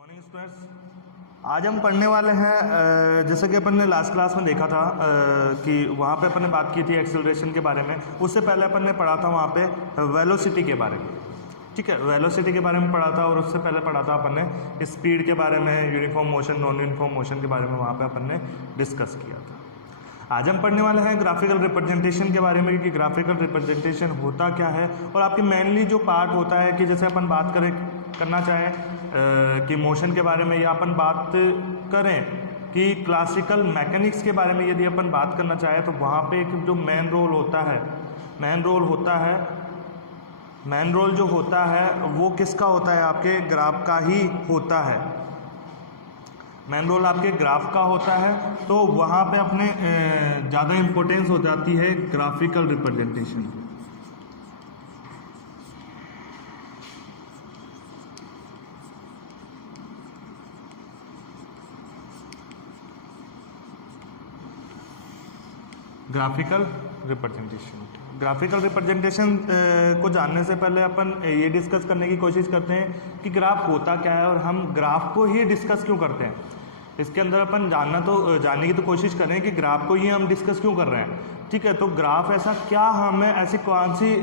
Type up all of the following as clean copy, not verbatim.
Morning students, आज हम पढ़ने वाले हैं जैसे कि अपन ने लास्ट क्लास में देखा था कि वहाँ पे अपन ने बात की थी एक्सेलरेशन के बारे में। उससे पहले अपन ने पढ़ा था वहाँ पे वेलोसिटी के बारे में। ठीक है, वेलोसिटी के बारे में पढ़ा था और उससे पहले पढ़ा था अपन ने स्पीड के बारे में, uniform motion, non uniform motion के बारे में वहाँ पे अपन ने डिस्कस किया था। आज हम पढ़ने वाले हैं ग्राफिकल रिप्रेजेंटेशन के बारे में कि ग्राफिकल रिप्रेजेंटेशन होता क्या है और आपकी मेनली जो पार्ट होता है कि जैसे अपन बात करना चाहें कि मोशन के बारे में, या अपन बात करें कि क्लासिकल मैकेनिक्स के बारे में यदि अपन बात करना चाहें तो वहाँ पे एक जो मेन रोल जो होता है वो किसका होता है? आपके ग्राफ का ही होता है। मेन रोल आपके ग्राफ का होता है, तो वहाँ पे अपने ज़्यादा इम्पोर्टेंस हो जाती है ग्राफिकल रिप्रेजेंटेशन की। ग्राफिकल रिप्रेजेंटेशन को जानने से पहले अपन ये डिस्कस करने की कोशिश करते हैं कि ग्राफ होता क्या है और हम ग्राफ को ही डिस्कस क्यों करते हैं। इसके अंदर अपन जानने की तो कोशिश करें कि ग्राफ को ही हम डिस्कस क्यों कर रहे हैं। ठीक है, तो ग्राफ ऐसा क्या हमें ऐसी कौन सी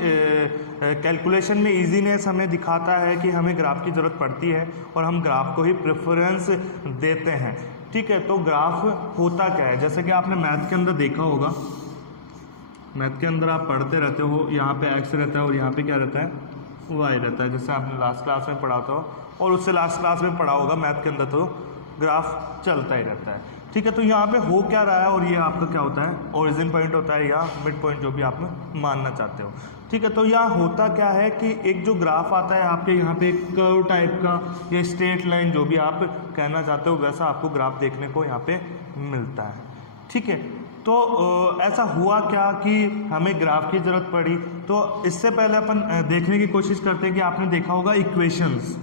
कैलकुलेशन में ईजीनेस हमें दिखाता है कि हमें ग्राफ की ज़रूरत पड़ती है और हम ग्राफ को ही प्रेफरेंस देते हैं। ठीक है, तो ग्राफ होता क्या है? जैसे कि आपने मैथ के अंदर देखा होगा, मैथ के अंदर आप पढ़ते रहते हो, यहाँ पे एक्स रहता है और यहाँ पे क्या रहता है? वाई रहता है, जैसे आपने लास्ट क्लास में पढ़ा था और उससे लास्ट क्लास में पढ़ा होगा मैथ के अंदर, तो ग्राफ चलता ही रहता है। ठीक है, तो यहाँ पे हो क्या रहा है और ये आपका क्या होता है? ओरिजिन पॉइंट होता है या मिड पॉइंट, जो भी आप मानना चाहते हो। ठीक है, तो यहाँ होता क्या है कि एक जो ग्राफ आता है आपके यहाँ पे एक कर्व टाइप का या स्ट्रेट लाइन, जो भी आप कहना चाहते हो, वैसा आपको ग्राफ देखने को यहाँ पे मिलता है। ठीक है, तो ऐसा हुआ क्या कि हमें ग्राफ की ज़रूरत पड़ी? तो इससे पहले अपन देखने की कोशिश करते हैं कि आपने देखा होगा इक्वेशंस।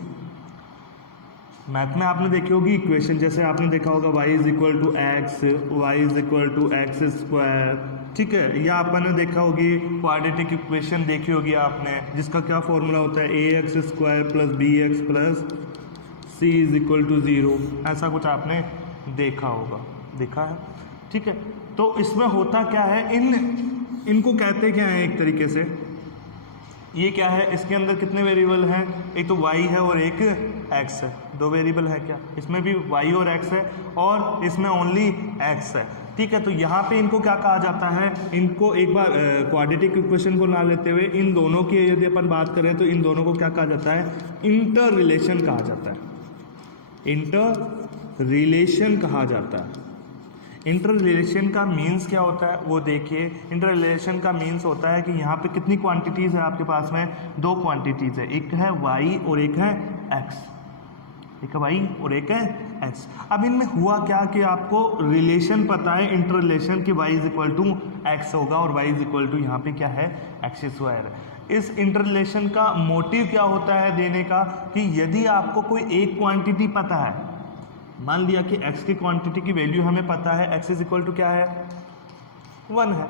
मैथ में आपने देखी होगी इक्वेशन, जैसे आपने देखा होगा y is equal to X, Y is equal to X square. ठीक है, या अपन ने देखा होगी क्वाड्रेटिक इक्वेशन देखी होगी आपने, जिसका क्या फॉर्मूला होता है? ax square plus bx plus c is equal to 0। ऐसा कुछ आपने देखा है। ठीक है, तो इसमें होता क्या है, इनको कहते क्या है? एक तरीके से ये क्या है, इसके अंदर कितने वेरिएबल हैं? एक तो y है और एक x है। दो वेरिएबल है क्या? इसमें भी y और x है और इसमें ओनली x है। ठीक है, तो यहाँ पे इनको क्या कहा जाता है? इनको एक बार क्वाड्रेटिक इक्वेशन को ना लेते हुए इन दोनों की यदि अपन बात करें तो इन दोनों को क्या कहा जाता है? इंटर रिलेशन कहा जाता है। इंटर रिलेशन कहा जाता है। इंटर रिलेशन का मीन्स क्या होता है वो देखिए। इंटर रिलेशन का मीन्स होता है कि यहाँ पे कितनी क्वांटिटीज़ है आपके पास में? दो क्वांटिटीज़ है, एक है y और एक है x। एक है y और एक है x। अब इनमें हुआ क्या कि आपको रिलेशन पता है, इंटर रिलेशन कि y is equal to X होगा और y इज इक्वल टू यहाँ पे क्या है? एक्स स्क्वायर है। इस इंटर रिलेशन का मोटिव क्या होता है देने का कि यदि आपको कोई एक क्वांटिटी पता है, मान लिया कि x की क्वांटिटी की वैल्यू हमें पता है, x इज इक्वल टू क्या है? 1 है,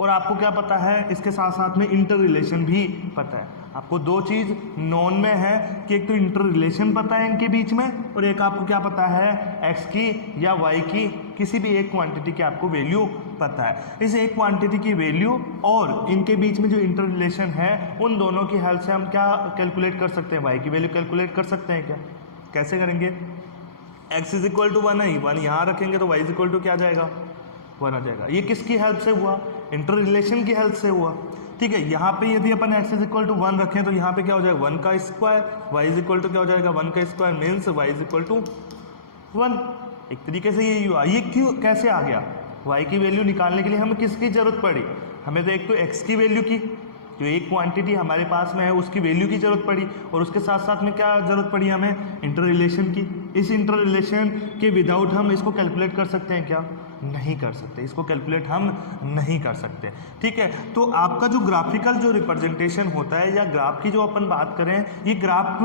और आपको क्या पता है? इसके साथ साथ में इंटर रिलेशन भी पता है। आपको दो चीज़ नॉन में है कि एक तो इंटर रिलेशन पता है इनके बीच में, और एक आपको क्या पता है? x की या y की किसी भी एक क्वांटिटी की आपको वैल्यू पता है। इस एक क्वांटिटी की वैल्यू और इनके बीच में जो इंटर रिलेशन है, उन दोनों की हेल्प से हम क्या कैलकुलेट कर सकते हैं? y की वैल्यू कैलकुलेट कर सकते हैं क्या? कैसे करेंगे? x इज इक्वल टू 1 है, 1 यहाँ रखेंगे तो y इज इक्वल टू क्या आ जाएगा? 1 आ जाएगा। ये किसकी हेल्प से हुआ? इंटर रिलेशन की हेल्प से हुआ। ठीक है, यहाँ पे यदि अपन x इज इक्वल टू 1 रखें तो यहाँ पे क्या हो जाएगा? 1 का square. y is equal to क्या हो जाएगा? 1 का square means y is equal to 1। एक तरीके से ये हुआ। ये क्यों कैसे आ गया? y की वैल्यू निकालने के लिए हमें किसकी जरूरत पड़ी? हमें तो एक तो x की वैल्यू की, जो एक क्वांटिटी हमारे पास में है उसकी वैल्यू की जरूरत पड़ी, और उसके साथ साथ में क्या जरूरत पड़ी हमें? इंटर रिलेशन की। इस इंटर रिलेशन के विदाउट हम इसको कैलकुलेट कर सकते हैं क्या? नहीं कर सकते, इसको कैलकुलेट हम नहीं कर सकते। ठीक है, तो आपका जो ग्राफिकल जो रिप्रेजेंटेशन होता है या ग्राफ की जो अपन बात करें, ये ग्राफ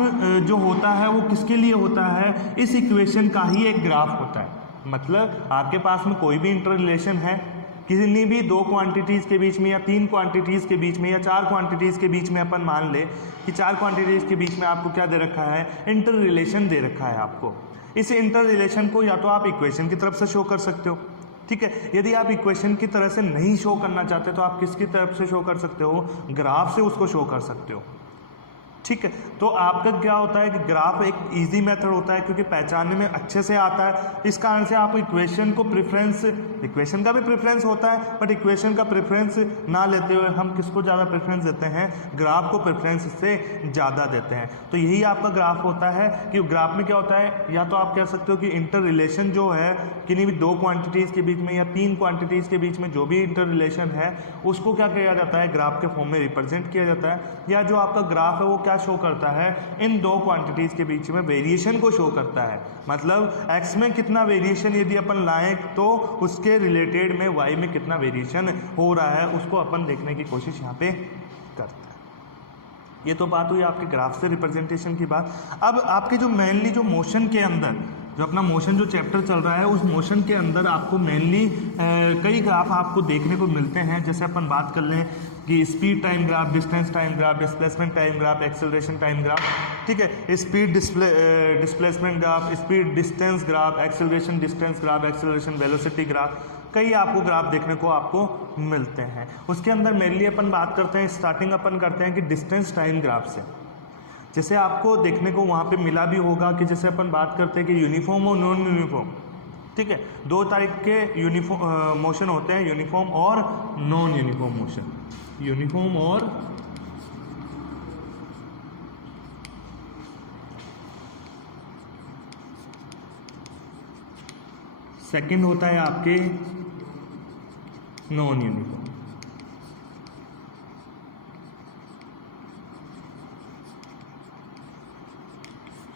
जो होता है वो किसके लिए होता है? इस इक्वेशन का ही एक ग्राफ होता है। मतलब आपके पास में कोई भी इंटर रिलेशन है, किसी भी दो क्वांटिटीज़ के बीच में या तीन क्वांटिटीज़ के बीच में या चार क्वांटिटीज़ के बीच में अपन मान ले कि चार क्वांटिटीज़ के बीच में आपको क्या दे रखा है, इंटर रिलेशन दे रखा है आपको। इस इंटर रिलेशन को या तो आप इक्वेशन की तरफ से शो कर सकते हो, ठीक है। यदि आप इक्वेशन की तरह से नहीं शो करना चाहते तो आप किसकी तरफ से शो कर सकते हो, ग्राफ से उसको शो कर सकते हो, ठीक है। तो आपका क्या होता है कि ग्राफ एक इजी मेथड होता है क्योंकि पहचानने में अच्छे से आता है। इस कारण से आप इक्वेशन को प्रेफरेंस, इक्वेशन का भी प्रेफरेंस होता है बट इक्वेशन का प्रेफरेंस ना लेते हुए हम किसको ज़्यादा प्रेफरेंस देते हैं, ग्राफ को प्रेफरेंस से ज़्यादा देते हैं। तो यही आपका ग्राफ होता है कि ग्राफ में क्या होता है, या तो आप कह सकते हो कि इंटर रिलेशन जो है किन्हीं भी दो क्वान्टिटीज़ के बीच में या तीन क्वान्टिटीज़ के बीच में जो भी इंटर रिलेशन है उसको क्या किया जाता है, ग्राफ के फॉर्म में रिप्रेजेंट किया जाता है। या जो आपका ग्राफ है वो क्या शो करता है, इन दो क्वांटिटीज के बीच में वेरिएशन को शो करता है। मतलब x में कितना वेरिएशन यदि अपन लाएं तो उसके रिलेटेड में y में कितना वेरिएशन हो रहा है उसको अपन देखने की कोशिश यहाँ पे करते हैं। ये तो बात हुई आपके ग्राफ से रिप्रेजेंटेशन की बात। अब आपके जो मेनली जो मोशन के अंदर जो अपना मोशन जो चैप्टर चल रहा है उस मोशन के अंदर आपको मेनली कई ग्राफ आपको देखने को मिलते हैं। जैसे अपन बात कर लें कि speed time graph, distance time graph, displacement time graph, acceleration time graph, ठीक है। Speed displacement graph, speed distance graph, acceleration distance graph, acceleration velocity graph, कई आपको ग्राफ देखने को आपको मिलते हैं। उसके अंदर मेनली अपन बात करते हैं, स्टार्टिंग अपन करते हैं कि डिस्टेंस टाइम ग्राफ से। जैसे आपको देखने को वहाँ पे मिला भी होगा कि जैसे अपन बात करते हैं कि यूनिफॉर्म और नॉन यूनिफॉर्म, ठीक है। दो टाइप के यूनिफॉर्म मोशन होते हैं, यूनिफॉर्म और नॉन यूनिफॉर्म मोशन। यूनिफॉर्म और सेकंड होता है आपके नॉन यूनिफॉर्म।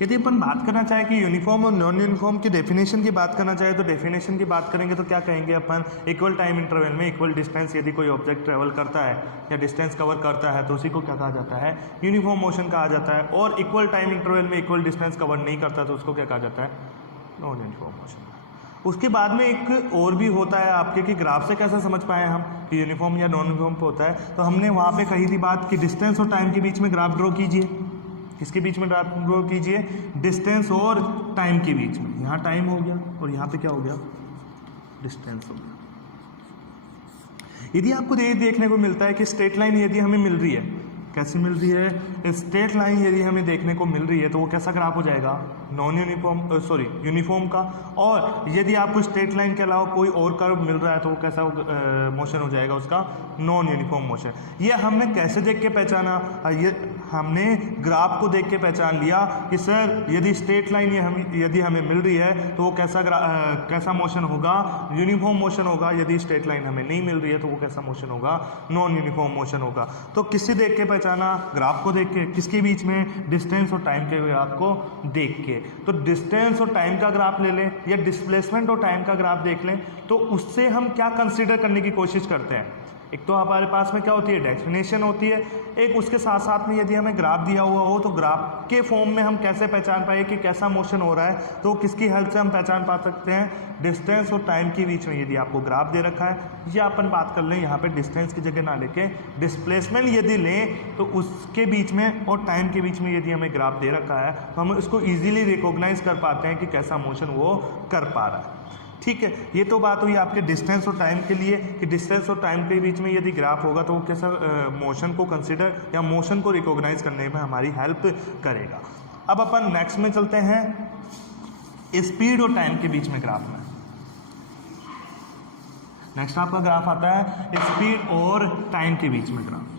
यदि अपन बात करना चाहे कि यूनिफॉर्म और नॉन यूनिफॉर्म की डेफिनेशन की बात करना चाहे तो डेफिनेशन की बात करेंगे तो क्या कहेंगे अपन, इक्वल टाइम इंटरवल में इक्वल डिस्टेंस यदि कोई ऑब्जेक्ट ट्रेवल करता है या डिस्टेंस कवर करता है तो उसी को क्या कहा जाता है, यूनिफॉर्म मोशन कहा जाता है। और इक्वल टाइम इंटरवल में इक्वल डिस्टेंस कवर नहीं करता तो उसको क्या कहा जाता है, नॉन यूनिफॉर्म मोशन। उसके बाद में एक और भी होता है आपके कि ग्राफ से कैसे समझ पाए हम कि यूनिफॉर्म या नॉन यूनिफॉर्म पे होता है। तो हमने वहाँ पे कही थी बात कि डिस्टेंस और टाइम के बीच में ग्राफ ड्रॉ कीजिए। किसके बीच में ग्राफ ड्रॉ कीजिए, डिस्टेंस और टाइम के बीच में। यहाँ टाइम हो गया और यहाँ पे क्या हो गया, डिस्टेंस हो गया। यदि आपको देखने को मिलता है कि स्ट्रेट लाइन यदि हमें मिल रही है, कैसी मिल रही है, स्ट्रेट लाइन यदि हमें देखने को मिल रही है तो वो कैसा ग्राफ हो जाएगा, नॉन यूनिफॉर्म यूनिफॉर्म का। और यदि आपको स्ट्रेट लाइन के अलावा कोई और कर्व मिल रहा है तो वो कैसा मोशन हो जाएगा, उसका नॉन यूनिफॉर्म मोशन। ये हमने कैसे देख के पहचाना, ये हमने ग्राफ को देख के पहचान लिया कि सर यदि स्ट्रेट लाइन यदि हमें मिल रही है तो वो कैसा मोशन होगा, यूनिफॉर्म मोशन होगा। यदि स्ट्रेट लाइन हमें नहीं मिल रही है तो वो कैसा मोशन होगा, नॉन यूनिफॉर्म मोशन होगा। तो किससे देख के पहचाना, ग्राफ को देख के। किसके बीच में, डिस्टेंस और टाइम के ग्राफ को देख के। तो डिस्टेंस और टाइम का ग्राफ ले लें या डिस्प्लेसमेंट और टाइम का ग्राफ देख लें तो उससे हम क्या कंसीडर करने की कोशिश करते हैं, एक तो हमारे पास में क्या होती है, डेफिनेशन होती है, एक उसके साथ साथ में यदि हमें ग्राफ दिया हुआ हो तो ग्राफ के फॉर्म में हम कैसे पहचान पाए कि कैसा मोशन हो रहा है। तो किसकी हेल्प से हम पहचान पा सकते हैं, डिस्टेंस और टाइम के बीच में यदि आपको ग्राफ दे रखा है, या अपन बात कर लें यहाँ पे डिस्टेंस की जगह ना लेके डिस्प्लेसमेंट यदि लें तो उसके बीच में और टाइम के बीच में यदि हमें ग्राफ दे रखा है तो हम इसको ईजिली रिकॉग्नाइज कर पाते हैं कि कैसा मोशन वो कर पा रहा है। ठीक है, ये तो बात हुई आपके डिस्टेंस और टाइम के लिए कि डिस्टेंस और टाइम के बीच में यदि ग्राफ होगा तो वो कैसा मोशन को कंसिडर या मोशन को रिकॉग्नाइज करने में हमारी हेल्प करेगा। अब अपन नेक्स्ट में चलते हैं, स्पीड और टाइम के बीच में ग्राफ में। नेक्स्ट आपका ग्राफ आता है स्पीड और टाइम के बीच में ग्राफ।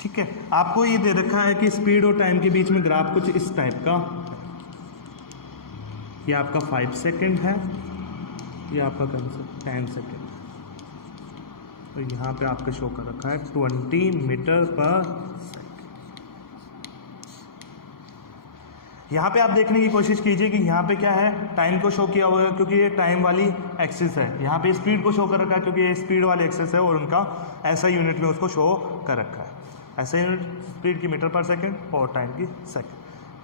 ठीक है, आपको ये दे रखा है कि स्पीड और टाइम के बीच में ग्राफ कुछ इस टाइप का, ये आपका 5 सेकेंड है, ये आपका 10 सेकेंड, तो यहाँ पे आपका शो कर रखा है 20 मीटर पर सेकेंड। यहाँ पे आप देखने की कोशिश कीजिए कि यहाँ पे क्या है, टाइम को शो किया हुआ है क्योंकि ये टाइम वाली एक्सिस है। यहाँ पे स्पीड को शो कर रखा है क्योंकि ये स्पीड वाली एक्सिस है और उनका ऐसा यूनिट में उसको शो कर रखा है। ऐसे यूनिट स्पीड की मीटर पर सेकेंड और टाइम की सेकेंड।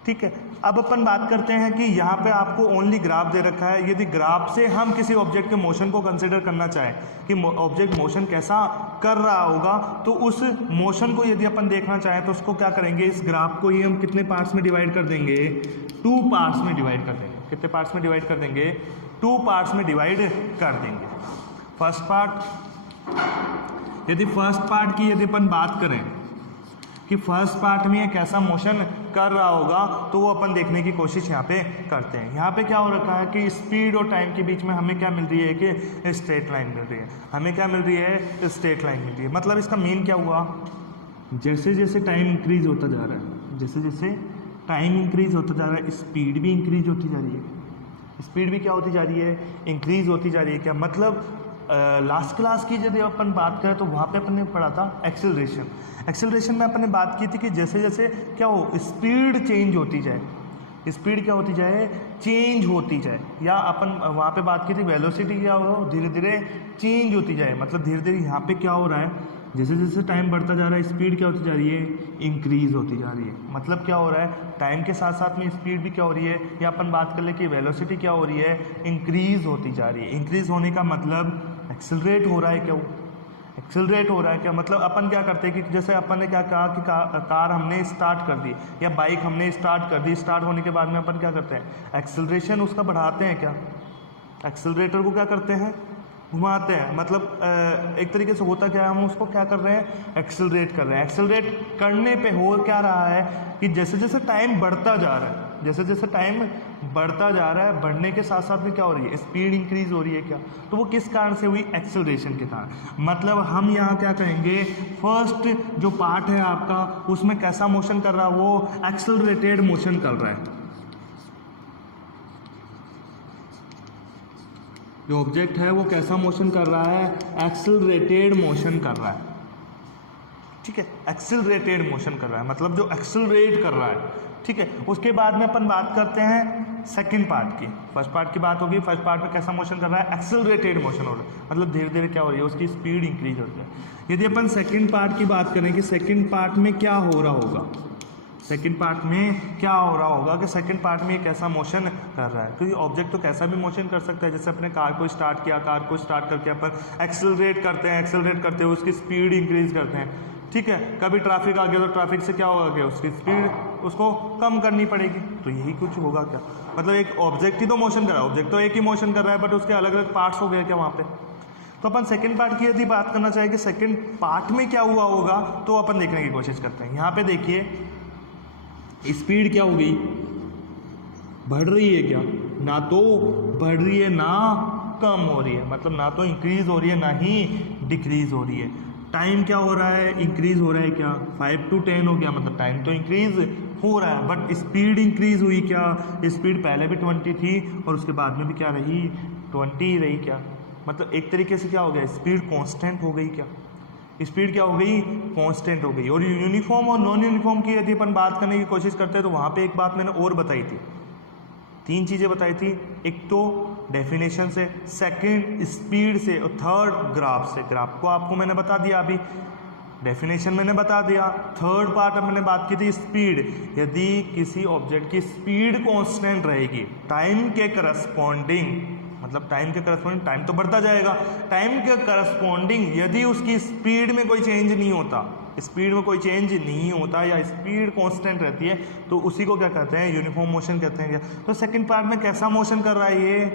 ठीक है, अब अपन बात करते हैं कि यहाँ पे आपको ओनली ग्राफ दे रखा है। यदि ग्राफ से हम किसी ऑब्जेक्ट के मोशन को कंसिडर करना चाहें कि ऑब्जेक्ट मोशन कैसा कर रहा होगा, तो उस मोशन को यदि अपन देखना चाहें तो उसको क्या करेंगे, इस ग्राफ को ही हम कितने पार्ट्स में डिवाइड कर देंगे, 2 पार्ट्स में डिवाइड कर देंगे। कितने पार्ट्स में डिवाइड कर देंगे, 2 पार्ट्स में डिवाइड कर देंगे। फर्स्ट पार्ट, यदि फर्स्ट पार्ट की यदि अपन बात करें कि फर्स्ट पार्ट में कैसा मोशन कर रहा होगा, तो वो अपन देखने की कोशिश यहाँ पे करते हैं। यहाँ पे क्या हो रखा है कि स्पीड और टाइम के बीच में हमें क्या मिल रही है कि स्ट्रेट लाइन मिल रही है। हमें क्या मिल रही है, स्ट्रेट लाइन मिल रही है। मतलब इसका मीन क्या हुआ, जैसे जैसे टाइम इंक्रीज होता जा रहा है, जैसे जैसे टाइम इंक्रीज होता जा रहा है, स्पीड भी इंक्रीज होती जा रही है। स्पीड भी क्या होती जा रही है, इंक्रीज होती जा रही है। क्या मतलब, लास्ट क्लास की यदि अपन बात करें तो वहाँ पे अपन ने पढ़ा था एक्सेलरेशन। एक्सेलरेशन में अपन ने बात की थी कि जैसे जैसे क्या हो, स्पीड चेंज होती जाए, स्पीड क्या होती जाए, चेंज होती जाए। या अपन वहाँ पे बात की थी वेलोसिटी क्या हो, धीरे धीरे चेंज होती जाए। मतलब धीरे धीरे यहाँ पे क्या हो रहा है, जैसे जैसे टाइम बढ़ता जा रहा है, स्पीड क्या होती जा रही है, इंक्रीज होती जा रही है। मतलब क्या हो रहा है, टाइम के साथ साथ में स्पीड भी क्या हो रही है, या अपन बात कर ले कि वेलोसिटी क्या हो रही है, इंक्रीज होती जा रही है। इंक्रीज होने का मतलब एक्सेलरेट हो रहा है। क्या, एक्सेलरेट हो रहा है। क्या मतलब, अपन क्या करते हैं कि जैसे अपन ने क्या कहा कि कार हमने स्टार्ट कर दी या बाइक हमने स्टार्ट कर दी, स्टार्ट होने के बाद में अपन क्या करते हैं, एक्सेलरेशन उसका बढ़ाते हैं। क्या, एक्सेलरेटर को क्या करते हैं, घुमाते हैं। मतलब एक तरीके से होता क्या है, हम उसको क्या कर रहे हैं, एक्सेलरेट कर रहे हैं। एक्सेलरेट करने पे हो क्या रहा है कि जैसे जैसे टाइम बढ़ता जा रहा है, जैसे जैसे टाइम बढ़ता जा रहा है, बढ़ने के साथ साथ में क्या हो रही है, स्पीड इंक्रीज हो रही है। क्या, तो वो किस कारण से हुई, एक्सेलरेशन के कारण। मतलब हम यहाँ क्या कहेंगे, फर्स्ट जो पार्ट है आपका, उसमें कैसा मोशन कर रहा है, वो एक्सेलरेटेड मोशन कर रहा है। जो ऑब्जेक्ट है वो कैसा मोशन कर रहा है, एक्सेलरेटेड मोशन कर रहा है। ठीक है, एक्सेलरेटेड मोशन कर रहा है, मतलब जो एक्सेलरेट कर रहा है। ठीक है, उसके बाद में अपन बात करते हैं सेकंड पार्ट की। फर्स्ट पार्ट की बात होगी, फर्स्ट पार्ट में कैसा मोशन कर रहा है, एक्सेलरेटेड मोशन हो रहा है। मतलब धीरे धीरे क्या हो रही है, उसकी स्पीड इंक्रीज हो रही है। यदि अपन सेकंड पार्ट की बात करें कि सेकंड पार्ट में क्या हो रहा होगा, सेकंड पार्ट में क्या हो रहा होगा कि सेकंड पार्ट में कैसा मोशन कर रहा है। क्योंकि ऑब्जेक्ट तो कैसा भी मोशन कर सकता है। जैसे अपने कार को स्टार्ट किया, कार को स्टार्ट करके अपन एक्सेलरेट करते हैं, एक्सेलरेट करते हुए उसकी स्पीड इंक्रीज करते हैं। ठीक है, कभी ट्रैफिक आ गया तो ट्रैफिक से क्या होगा, कि उसकी स्पीड उसको कम करनी पड़ेगी। तो यही कुछ होगा। क्या मतलब, एक ऑब्जेक्ट ही तो मोशन कर रहा है, ऑब्जेक्ट तो एक ही मोशन कर रहा है, बट उसके अलग अलग पार्ट्स हो गए क्या वहाँ पे। तो अपन सेकंड पार्ट की यदि बात करना चाहें कि सेकंड पार्ट में क्या हुआ होगा, तो अपन देखने की कोशिश करते हैं। यहाँ पे देखिए, स्पीड क्या हो गई, बढ़ रही है। क्या, ना तो बढ़ रही है ना कम हो रही है। मतलब ना तो इंक्रीज हो रही है ना ही डिक्रीज हो रही है। टाइम क्या हो रहा है, इंक्रीज हो रहा है। क्या, 5 to 10 हो गया, मतलब टाइम तो इंक्रीज हो रहा है, बट स्पीड इंक्रीज हुई। क्या, स्पीड पहले भी 20 थी और उसके बाद में भी क्या रही, 20 ही रही। क्या मतलब, एक तरीके से क्या हो गया, स्पीड कांस्टेंट हो गई। क्या, स्पीड क्या हो गई, कांस्टेंट हो गई। और यूनिफॉर्म और नॉन यूनिफॉर्म की यदि अपन बात करने की कोशिश करते हैं तो वहाँ पे एक बात मैंने और बताई थी, 3 चीज़ें बताई थी। एक तो डेफिनेशन से, सेकंड स्पीड से, और थर्ड ग्राफ से। ग्राफ को आपको मैंने बता दिया, अभी डेफिनेशन मैंने बता दिया। थर्ड पार्ट मैंने बात की थी स्पीड। यदि किसी ऑब्जेक्ट की स्पीड कांस्टेंट रहेगी टाइम के करस्पॉन्डिंग, मतलब टाइम के करस्पॉन्डिंग, टाइम तो बढ़ता जाएगा, टाइम के करस्पॉन्डिंग यदि उसकी स्पीड में कोई चेंज नहीं होता, स्पीड में कोई चेंज नहीं होता या स्पीड कांस्टेंट रहती है, तो उसी को क्या कहते हैं, यूनिफॉर्म मोशन कहते हैं। क्या, तो सेकंड पार्ट में कैसा मोशन कर रहा है ये,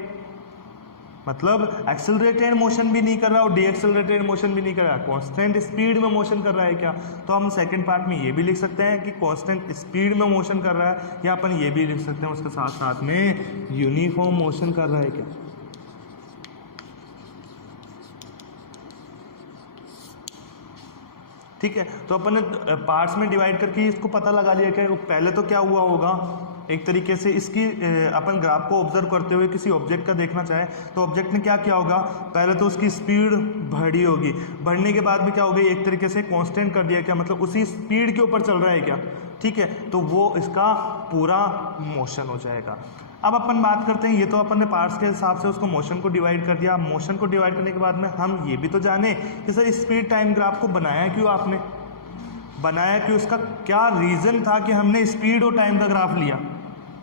मतलब एक्सेलरेटेड मोशन भी नहीं कर रहा और डीएक्सेलरेटेड मोशन भी नहीं कर रहा, कांस्टेंट स्पीड में मोशन कर रहा है। क्या, तो हम सेकंड पार्ट में ये भी लिख सकते हैं कि कांस्टेंट स्पीड में मोशन कर रहा है, या अपन ये भी लिख सकते हैं उसके साथ साथ में यूनिफॉर्म मोशन कर रहा है। क्या, ठीक है, तो अपन ने पार्ट्स में डिवाइड करके इसको पता लगा लिया कि पहले तो क्या हुआ होगा, एक तरीके से इसकी अपन ग्राफ को ऑब्जर्व करते हुए किसी ऑब्जेक्ट का देखना चाहे तो ऑब्जेक्ट ने क्या किया होगा, पहले तो उसकी स्पीड बढ़ी होगी, बढ़ने के बाद में क्या होगी, एक तरीके से कांस्टेंट कर दिया। क्या मतलब, उसी स्पीड के ऊपर चल रहा है। क्या, ठीक है, तो वो इसका पूरा मोशन हो जाएगा। अब अपन बात करते हैं, ये तो अपन ने पार्ट्स के हिसाब से उसको मोशन को डिवाइड कर दिया। मोशन को डिवाइड करने के बाद में हम ये भी तो जाने कि सर स्पीड टाइम ग्राफ को बनाया क्यों आपने, बनाया कि उसका क्या रीज़न था कि हमने स्पीड और टाइम का ग्राफ लिया।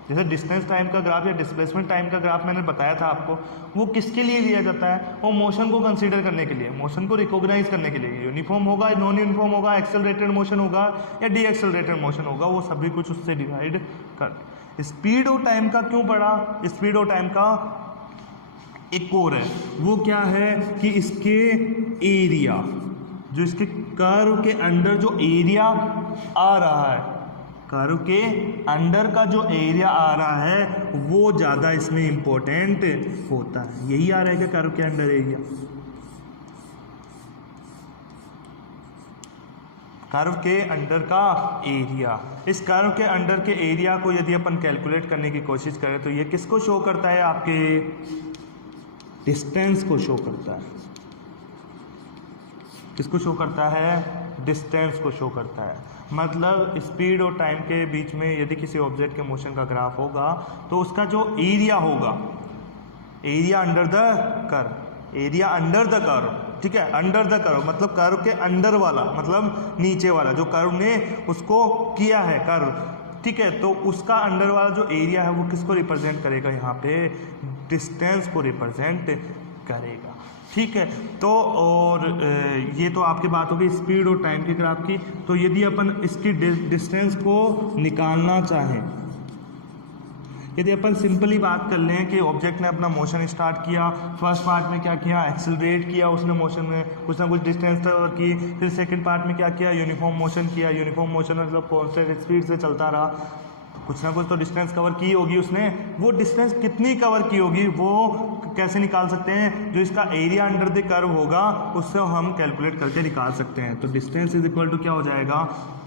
जैसे डिस्टेंस टाइम का ग्राफ या डिस्प्लेसमेंट टाइम का ग्राफ मैंने बताया था आपको, वो किसके लिए लिया जाता है? वो मोशन को कंसीडर करने के लिए, मोशन को रिकॉग्नाइज करने के लिए। यूनिफॉर्म होगा, नॉन यूनिफॉर्म होगा, एक्सेलरेटेड मोशन होगा या डी एक्सेलरेटेड मोशन होगा, वो सभी कुछ उससे डिवाइड कर। स्पीड और टाइम का क्यों पढ़ा? स्पीड और टाइम का एक और है, वो क्या है कि इसके एरिया, जो इसके कर्व के अंदर जो एरिया आ रहा है, कर्व के अंदर का जो एरिया आ रहा है वो ज़्यादा इसमें इंपॉर्टेंट होता है। यही आ रहा है कि कर्व के अंदर एरिया, कर्व के अंदर का एरिया। इस कर्व के अंदर के एरिया को यदि अपन कैलकुलेट करने की कोशिश करें तो ये किसको शो करता है? आपके डिस्टेंस को शो करता है। किसको शो करता है? डिस्टेंस को शो करता है। मतलब स्पीड और टाइम के बीच में यदि किसी ऑब्जेक्ट के मोशन का ग्राफ होगा तो उसका जो एरिया होगा, area under the curve, area under the curve, ठीक है, अंडर द कर्व मतलब कर्व के अंदर वाला, मतलब नीचे वाला जो कर्व ने उसको किया है कर्व, ठीक है, तो उसका अंडर वाला जो एरिया है वो किसको रिप्रेजेंट करेगा? यहाँ पे डिस्टेंस को रिप्रेजेंट करेगा, ठीक है। तो और ये तो आपकी बात होगी स्पीड और टाइम के ग्राफ की। तो यदि अपन इसकी डिस्टेंस को निकालना चाहें, यदि अपन सिंपली बात कर लें कि ऑब्जेक्ट ने अपना मोशन स्टार्ट किया, फर्स्ट पार्ट में क्या किया? एक्सेलरेट किया उसने मोशन में, कुछ ना कुछ डिस्टेंस कवर की। फिर सेकंड पार्ट में क्या किया? यूनिफॉर्म मोशन किया। यूनिफॉर्म मोशन मतलब कांस्टेंट स्पीड से चलता रहा, कुछ ना कुछ तो डिस्टेंस कवर की होगी उसने। वो डिस्टेंस कितनी कवर की होगी वो कैसे निकाल सकते हैं? जो इसका एरिया अंडर द कर्व होगा उससे हम कैलकुलेट करके निकाल सकते हैं। तो डिस्टेंस इज इक्वल टू क्या हो जाएगा?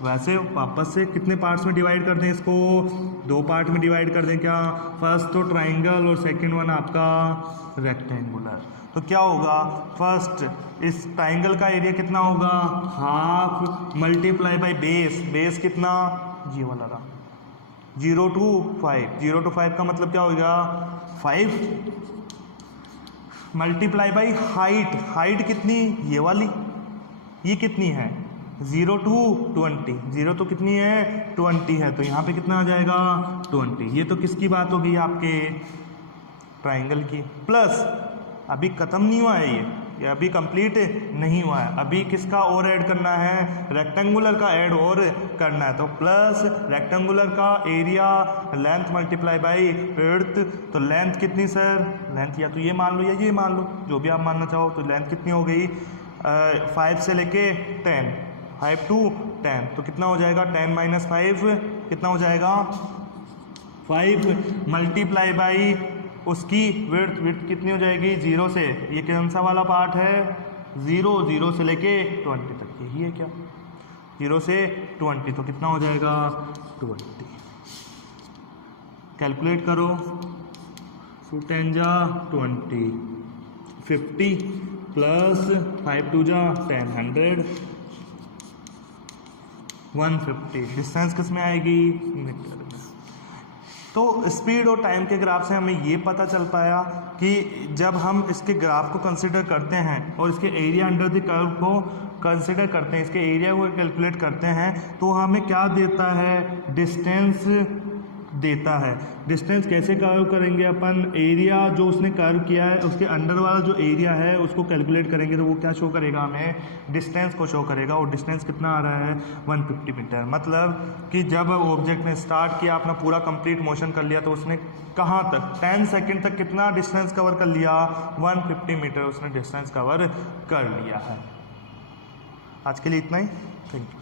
वैसे वापस से कितने पार्ट्स में डिवाइड कर दें इसको? 2 पार्ट में डिवाइड कर दें क्या? फर्स्ट तो ट्राइंगल और सेकंड वन आपका रेक्टेंगुलर। तो क्या होगा? फर्स्ट इस ट्राइंगल का एरिया कितना होगा? Half multiply by base. Base कितना? ये वाला रहा 0 to 5। 0 to 5 का मतलब क्या होगा? 5 मल्टीप्लाई बाई हाइट। हाइट कितनी? ये वाली। ये कितनी है? 0 to 20। 0 तो कितनी है? 20 है, तो यहाँ पे कितना आ जाएगा? 20। ये तो किसकी बात हो गई? आपके ट्राइंगल की। प्लस अभी ख़त्म नहीं हुआ है ये अभी कंप्लीट नहीं हुआ है। अभी किसका और ऐड करना है? रेक्टेंगुलर का ऐड और करना है। तो प्लस रेक्टेंगुलर का area length multiply by width. तो लेंथ कितनी सर? लेंथ या तो ये मान लो या ये मान लो, जो भी आप मानना चाहो। तो लेंथ कितनी हो गई? 5 से लेके 10, 5 to 10। तो कितना हो जाएगा? 10 - 5 कितना हो जाएगा? 5 मल्टीप्लाई बाई उसकी विड्थ। विड्थ कितनी हो जाएगी? 0 से, ये कौन सा वाला पार्ट है? 0 से लेके 20 तक, यही है क्या? 0 से 20, तो कितना हो जाएगा? 20। कैलकुलेट करो। 10 जा 20, 50 प्लस 5 2 जा 10, 100, 150। डिस्टेंस किस में आएगी? मीटर में। तो स्पीड और टाइम के ग्राफ से हमें ये पता चल पाया कि जब हम इसके ग्राफ को कंसिडर करते हैं और इसके एरिया अंडर द कर्व को कंसिडर करते हैं, इसके एरिया को कैलकुलेट करते हैं, तो हमें क्या देता है? डिस्टेंस देता है। डिस्टेंस कैसे कर्व करेंगे अपन? एरिया जो उसने कर्व किया है उसके अंडर वाला जो एरिया है उसको कैलकुलेट करेंगे तो वो क्या शो करेगा? हमें डिस्टेंस को शो करेगा। और डिस्टेंस कितना आ रहा है? 150 मीटर। मतलब कि जब ऑब्जेक्ट ने स्टार्ट किया, अपना पूरा कंप्लीट मोशन कर लिया, तो उसने कहाँ तक? 10 सेकेंड तक कितना डिस्टेंस कवर कर लिया? 150 मीटर उसने डिस्टेंस कवर कर लिया है। आज के लिए इतना ही। Thank you.